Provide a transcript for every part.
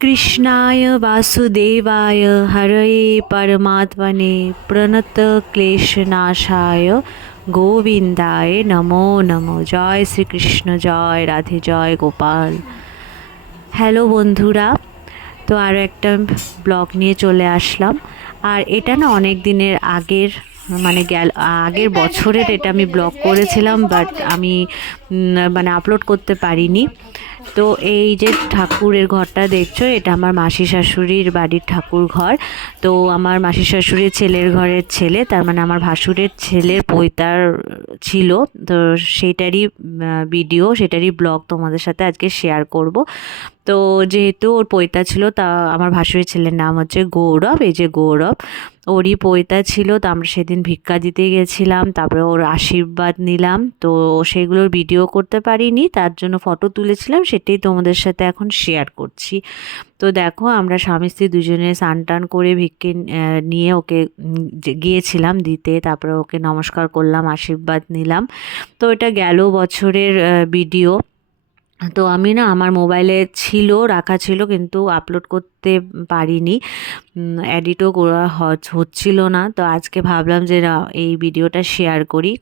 कृष्णाय वासुदेवाय हरये परमात्मने प्रणतक्लेशनाशाय गोविंदाय नमो नमो। জয় শ্রীকৃষ্ণ, জয় রাধে, জয় গোপাল। হ্যালো বন্ধুরা, তো আরও একটা ব্লগ নিয়ে চলে আসলাম। আর এটা না অনেক দিনের আগের, মানে আগের বছরের এটা আমি ব্লগ করেছিলাম, বাট আমি মানে আপলোড করতে পারিনি। তো এই যে ঠাকুরের ঘরটা দেখছো, এটা আমার মাসি শাশুড়ির বাড়ির ঠাকুর ঘর। তো আমার মাসি শাশুড়ির ছেলের ঘরের ছেলে, তার মানে আমার ভাসুরের ছেলের পৈতার ছিল। তো সেটারই ভিডিও, সেটারই ব্লগ তোমাদের সাথে আজকে শেয়ার করব। তো যেহেতু ওর পৈতা ছিল, তা আমার ভাসুরের ছেলের নাম হচ্ছে গৌরব, এই যে গৌরব, ওরই পৈতা ছিল। তো আমরা সেদিন ভিক্ষা দিতে গেছিলাম, তারপরে ওর আশীর্বাদ নিলাম। তো সেগুলোর ভিডিও করতে পারিনি, তার জন্য ফটো তুলেছিলাম, সেটাই তোমাদের সাথে এখন শেয়ার করছি। তো দেখো, আমরা স্বামী স্ত্রী দুজনে স্নান টান করে ভিক্ষে নিয়ে ওকে গিয়েছিলাম দিতে, তারপরে ওকে নমস্কার করলাম, আশীর্বাদ নিলাম। তো এটা গেল বছরের ভিডিও। তো আমি না, আমার মোবাইলে ছিল, রাখা ছিল, কিন্তু আপলোড করতে পারিনি, এডিটও করা হচ্ছিল না। তো আজকে ভাবলাম যে না, এই ভিডিওটা শেয়ার করি।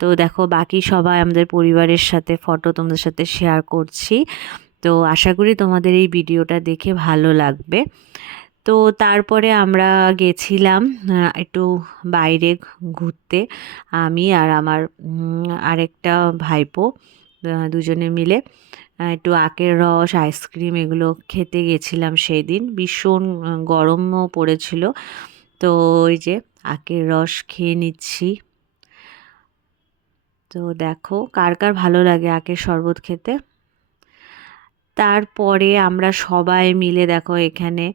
তো দেখো, বাকি সবাই আমাদের পরিবারের সাথে ফটো তোমাদের সাথে শেয়ার করছি। তো আশা করি তোমাদের এই ভিডিওটা দেখে ভালো লাগবে। তো তারপরে আমরা গেছিলাম একটু বাইরে ঘুরতে, আমি আর আমার আরেকটা ভাইপো, দুজনে মিলে একটু আখের রস, আইসক্রিম এগুলো খেতে গেছিলাম সেই দিন। ভীষণ গরমও পড়েছিল। তো ওই যে আখের রস খেয়ে নিচ্ছি। তো দেখো, কার কার ভালো লাগে আখের শরবত খেতে। তারপরে আমরা সবাই মিলে দেখো এখানে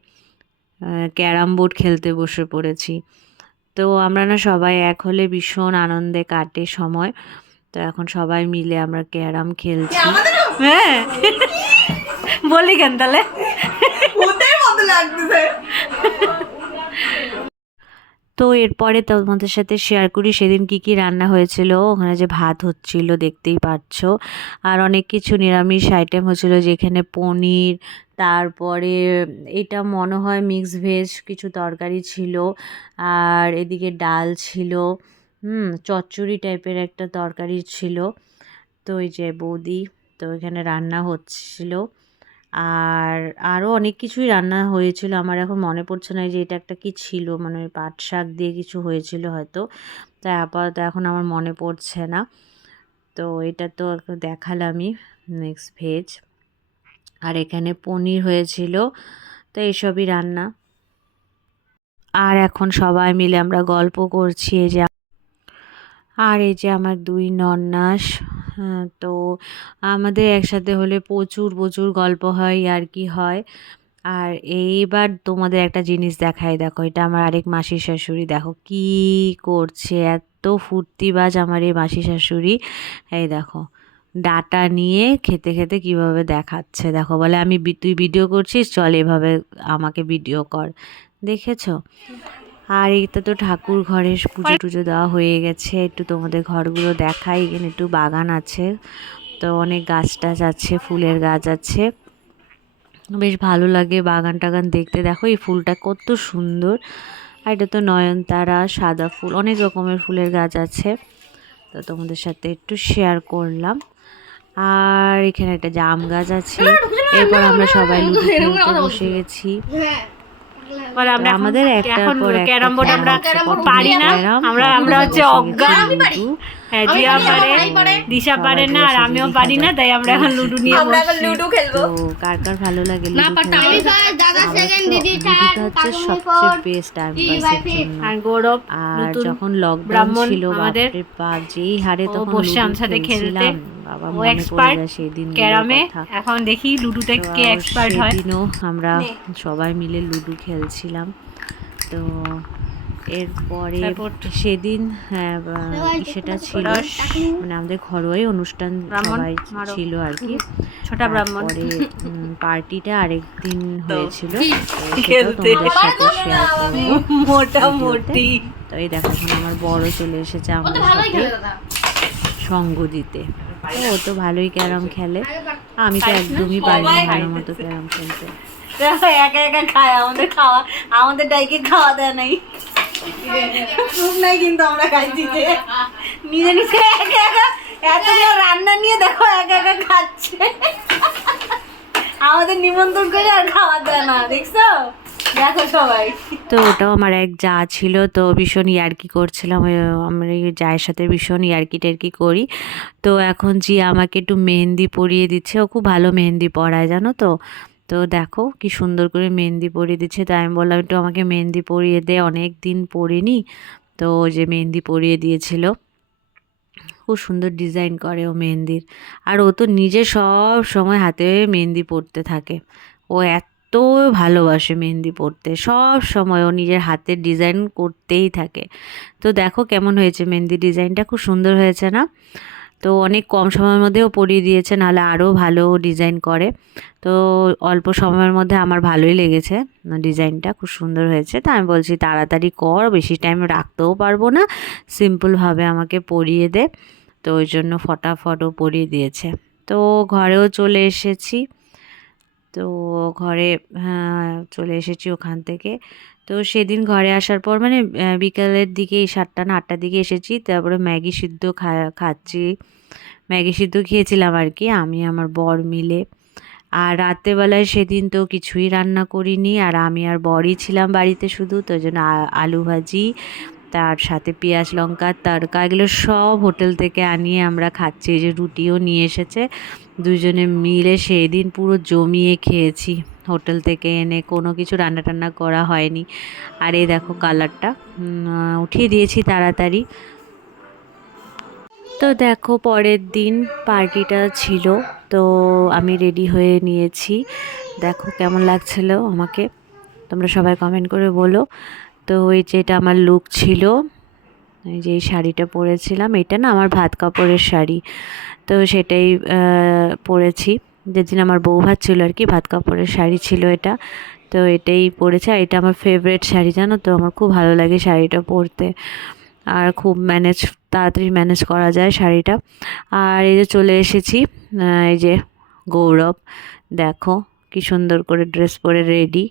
ক্যারাম বোর্ড খেলতে বসে পড়েছি। তো আমরা না সবাই এক হলে ভীষণ আনন্দে কাটে সময়। তো এখন সবাই মিলে আমরা ক্যারাম খেলছি। হ্যাঁ, বলি কেন তাহলে? তো এরপরে তোমাদের সাথে শেয়ার করি সেদিন কি কি রান্না হয়েছিল। ওখানে যে ভাত হচ্ছিল দেখতেই পাচ্ছ, আর অনেক কিছু নিরামিষ আইটেম হচ্ছিল, যেখানে পনির, তারপরে এটা মনে হয় মিক্স ভেজ কিছু তরকারি ছিল, আর এদিকে ডাল ছিল, চচ্চড়ি টাইপের একটা তরকারি ছিল। তো এই যে বৌদি, তো এখানে রান্না হচ্ছিল, আর আরও অনেক কিছুই রান্না হয়েছিল। আমার এখন মনে পড়ছে না যে এটা একটা কি ছিল, মানে পাট শাক দিয়ে কিছু হয়েছিল হয়তো, তাই আপাতত এখন আমার মনে পড়ছে না। তো এটা তো দেখালামই, মিক্স ভেজ, আর এখানে পনির হয়েছিল। তো এইসবই রান্না। আর এখন সবাই মিলে আমরা গল্প করছি। এই যে আমার দুই নন্নাস। তো আমাদের একসাথে হলে প্রচুর প্রচুর গল্প হয়, আর কি হয়। আর এইবার তোমাদের একটা জিনিস দেখাই, দেখো, এটা আমার আরেক মাসি শাশুড়ি, দেখো কি করছে, এত ফুর্তিবাজ আমার এই মাসি শাশুড়ি। এই দেখো, ডাটা নিয়ে খেতে খেতে কিভাবে দেখাচ্ছে, দেখো, বলে তুই ভিডিও করছিস, চল এভাবে আমাকে ভিডিও কর, দেখেছো? আর এইটা তো ঠাকুর ঘরে পুজো টুজো দেওয়া হয়ে গেছে। একটু তোমাদের ঘরগুলো দেখাই। এখানে একটু বাগান আছে, তো অনেক গাছ টাছ আছে, ফুলের গাছ আছে, বেশ ভালো লাগে বাগান টাগান দেখতে। দেখো এই ফুলটা কত সুন্দর, আর এটা তো নয়নতারা, সাদা ফুল, অনেক রকমের ফুলের গাছ আছে। তো তোমাদের সাথে একটু শেয়ার করলাম। আর এখানে একটা জাম গাছ আছে। এরপর আমরা সবাই লুডো খেলতে বসে গেছি। আমাদের একটার পর একটা ক্যারাম বোর্ড আমরা পারি না, আমরা হচ্ছে অজ্ঞা। হ্যাঁ, জিয়া পারে, দিশা পারে না, আর আমিও পারি না, তাই আমরা এখন লুডো নিয়ে লুডো খেলবো। তো কার কার ভালো লাগে লুডো খেলতে? হচ্ছে সবচেয়ে বেস্ট টাইম পাসের জন্য। আর গৌরব, আর যখন লকডাউন ছিল, বাপরে বাপ, যেই হারে তখন বসে আমার সাথে খেলতে, বাবা মনে পড়ে যায় সেই দিন ক্যারামে। এখন দেখি লুডোতে কে এক্সপার্ট হয়। সেদিনও আমরা সবাই মিলে লুডো খেলছিলাম। তো এরপরে সেদিন সেটা ছিল, মানে আমাদের ঘরোয়াই অনুষ্ঠান, সবাই ছিল আর কি। ছোটা ব্রাহ্মণ পার্টিটা আরেকদিন হয়েছিল, তোমাদের সাথে শেয়ার করবো মোটামুটি। তো এই দেখো, এখন আমার বড় চলে এসেছে আমাদের সাথে সঙ্গ দিতে। ও তো ভালোই ক্যারাম খেলে, আমি তো একদমই পারি না ভালো মতো ক্যারাম খেলতে। একা একা খায়, আমাদের খাওয়া, আমাদের ডাইকে খাওয়া দেয় নাই, খুব নাই কিন্তু আমরা খাইছি যে নিজে নিজে একা একা এতগুলো রান্না নিয়ে দেখো একা একা খাচ্ছে, আমাদের নিমন্ত্রণ করে আর খাওয়া দেয় না, দেখছো দেখো সবাই। তো ওটাও আমার এক যা ছিল, তো ভীষণ ইয়ার্কি করছিলাম, আমার এই জায়ের সাথে ভীষণ ইয়ার্কি টেরকি করি। তো এখন জি আমাকে একটু মেহেন্দি পরিয়ে দিচ্ছে, ও খুব ভালো মেহেন্দি পরায় জানো তো। তো দেখো কি সুন্দর করে মেহেন্দি পরিয়ে দিচ্ছে, তাই আমি বললাম একটু আমাকে মেহেন্দি পরিয়ে দে, অনেক দিন পরিনি। তো ও যে মেহেন্দি পরিয়ে দিয়েছিল, খুব সুন্দর ডিজাইন করে ও মেহেন্দির। আর ও তো নিজে সব সময় হাতে মেহেন্দি পরতে থাকে, ও এত ভালোবাসে মেহেন্দি পরতে, সব সময় ও নিজের হাতের ডিজাইন করতেই থাকে। তো দেখো কেমন হয়েছে মেহেন্দি ডিজাইনটা, খুব সুন্দর হয়েছে না? তো অনেক কম সময়ের মধ্যেও পরিয়ে দিয়েছে, নাহলে আরও ভালো ডিজাইন করে। তো অল্প সময়ের মধ্যে আমার ভালোই লেগেছে, ডিজাইনটা খুব সুন্দর হয়েছে। তা আমি বলছি তাড়াতাড়ি কর, বেশি টাইম রাখতেও পারবো না, সিম্পলভাবে আমাকে পরিয়ে দে। তো ওই জন্য ফটাফট ও পরিয়ে দিয়েছে। তো ঘরেও চলে এসেছি, তো ঘরে, হ্যাঁ চলে এসেছি ওখান থেকে। তো সেদিন ঘরে আসার পর মানে বিকালের দিকে 7টা না 8টার দিকে এসেছি, তারপরে ম্যাগি সিদ্ধ খাচ্ছি, ম্যাগি সিদ্ধ খেয়েছিলাম আর কি, আমি আমার বর মিলে। আর রাত্রেবেলায় সেদিন তো কিছুই রান্না করিনি, আর আমি আর বরই ছিলাম বাড়িতে শুধু, তো ওই জন্য আলু ভাজি, তার সাথে পেঁয়াজ লঙ্কার তড়কা, এগুলো সব হোটেল থেকে আনিয়ে আমরা খাচ্ছি। এই যে রুটিও নিয়ে এসেছে, দুজনে মিলে সেই দিন পুরো জমিয়ে খেয়েছি, হোটেল থেকে এনে, কোনো কিছু রান্না টান্না করা হয়নি। আর এই দেখো কালারটা উঠিয়ে দিয়েছি তাড়াতাড়ি। তো দেখো পরের দিন পার্টিটা ছিল, তো আমি রেডি হয়ে নিয়েছি, দেখো কেমন লাগছিল আমাকে, তোমরা সবাই কমেন্ট করে বলো। তো এই যে এটা আমার লুক ছিল, এই যে এই শাড়িটা পরেছিলাম, এটা না আমার ভাত কাপড়ের শাড়ি, তো সেটাই পরেছি, যেদিন আমার বউ ভাত ছিল আর কি, ভাত কাপড়ের শাড়ি ছিল এটা। তো এটাই পরেছে, আর এটা আমার ফেভারিট শাড়ি জানো তো, আমার খুব ভালো লাগে শাড়িটা পরতে, আর খুব তাড়াতাড়ি ম্যানেজ করা যায় শাড়িটা। আর এই যে চলে এসেছি, এই যে গৌরব, দেখো কি সুন্দর করে ড্রেস পরে রেডি।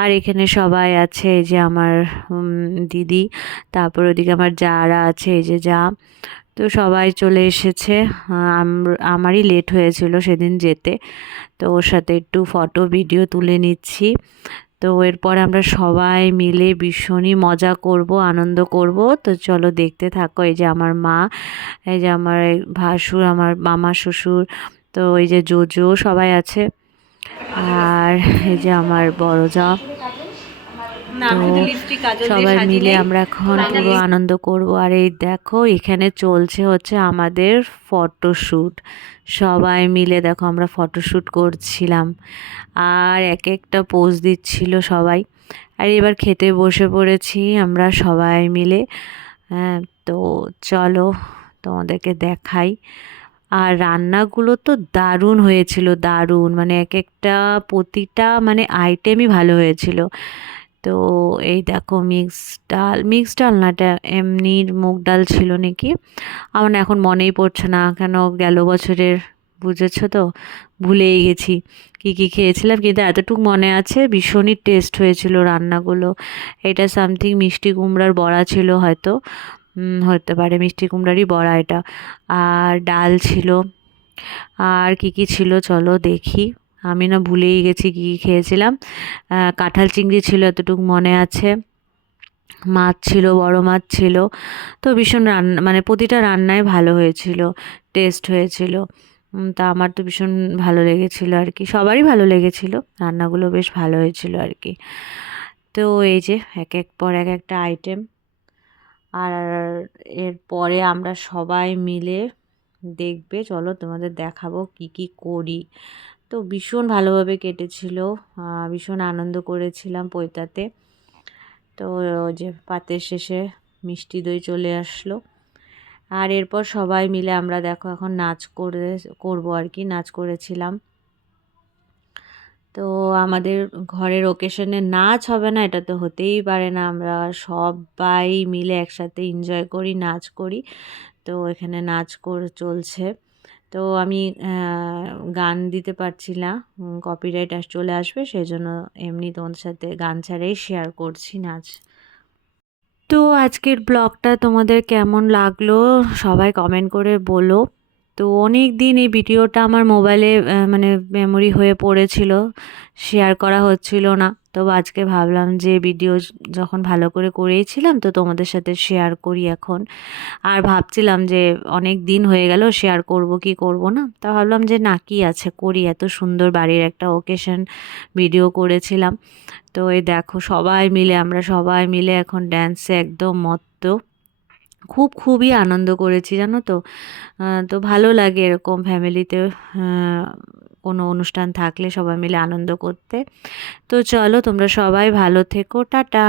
আর এখানে সবাই আছে, এই যে আমার দিদি, তারপর ওদিকে আমার যারা আছে, এই যে যা, তো সবাই চলে এসেছে। আমারই লেট হয়েছিল সেদিন যেতে, তো ওর সাথে একটু ফটো ভিডিও তুলে নিচ্ছি। তো এরপর আমরা সবাই মিলে ভীষণই মজা করব, আনন্দ করব। তো চলো দেখতে থাকো। এই যে আমার মা, এই যে আমার ভাসুর, আমার মামা শ্বশুর, তো এই যে জোজো সবাই আছে, আর এই যে আমার বড় যা, তো সবাই মিলে আমরা এখন পুরো আনন্দ করব। আর এই দেখো এখানে চলছে হচ্ছে আমাদের ফটোশ্যুট, সবাই মিলে দেখো আমরা ফটোশ্যুট করছিলাম, আর এক একটা পোজ দিচ্ছিল সবাই। আর এবার খেতে বসে পড়েছি আমরা সবাই মিলে। হ্যাঁ, তো চলো তোমাদেরকে দেখাই। আর রান্নাগুলো তো দারুণ হয়েছিল, দারুণ, মানে এক একটা প্রতিটা মানে আইটেমই ভালো হয়েছিল। তো এই দেখো মিক্স ডাল না, এটা এমনি মুগ ডাল ছিল নাকি, আমার না এখন মনেই পড়ছে না, কেন গেল বছরের, বুঝেছো তো, ভুলেই গেছি কি কি খেয়েছিলাম, কিন্তু এতটুকু মনে আছে ভীষণই টেস্ট হয়েছিল রান্নাগুলো। এটা সামথিং মিষ্টি কুমড়ার বড়া ছিল হয়তো, হতে পারে মিষ্টি কুমড়ারই বড়া এটা। আর ডাল ছিল, আর কি কি ছিল চলো দেখি, আমি না ভুলেই গেছি কী কী খেয়েছিলাম। কাঁঠাল চিংড়ি ছিল এতটুকু মনে আছে, মাছ ছিল, বড় মাছ ছিল। তো ভীষণ রান্না, মানে প্রতিটা রান্নায় ভালো হয়েছিল, টেস্ট হয়েছিল। তা আমার তো ভীষণ ভালো লেগেছিলো আর কি, সবারই ভালো লেগেছিলো, রান্নাগুলো বেশ ভালো হয়েছিল আর কি। তো এই যে এক এক পর এক একটা আইটেম, আর এরপরে আমরা সবাই মিলে দেখবে, চলো তোমাদের দেখাবো কি কি করি। তো ভীষণ ভালোভাবে কেটেছিল, ভীষণ আনন্দ করেছিলাম পৈতাতে। তো ওই যে পাতের শেষে মিষ্টি দই চলে আসলো। আর এরপর সবাই মিলে আমরা দেখো এখন নাচ করবো আর কি, নাচ করেছিলাম। তো আমাদের ঘরের ওকেশনে নাচ হবে না এটা তো হতেই পারে না, আমরা সবাই মিলে একসাথে এনজয় করি, নাচ করি। তো এখানে নাচ চলছে, তো আমি গান দিতে পারছি না, কপিরাইট চলে আসবে, সেই জন্য এমনি তোমাদের সাথে গান ছাড়াই শেয়ার করছি নাচ। তো আজকের ব্লগটা তোমাদের কেমন লাগলো সবাই কমেন্ট করে বলো। তো অনেক দিন এই ভিডিওটা আমার মোবাইলে মানে মেমোরি হয়ে পড়েছিল, শেয়ার করা হচ্ছিল না। তো আজকে ভাবলাম যে ভিডিও যখন ভালো করে করেইছিলাম তো তোমাদের সাথে শেয়ার করি এখন। আর ভাবছিলাম যে অনেক দিন হয়ে গেল শেয়ার করব কি করব না, তা ভাবলাম যে না কি আছে করি, এত সুন্দর বাড়ির একটা ওকেশন ভিডিও করেছিলাম। তো এই দেখো আমরা সবাই মিলে এখন ড্যান্সে একদম মত্ত, খুবই আনন্দ করেছি জানো তো। তো ভালো লাগে এরকম ফ্যামিলিতে কোনো অনুষ্ঠান থাকলে সবাই মিলে আনন্দ করতে। তো চলো তোমরা সবাই ভালো থেকো, টাটা।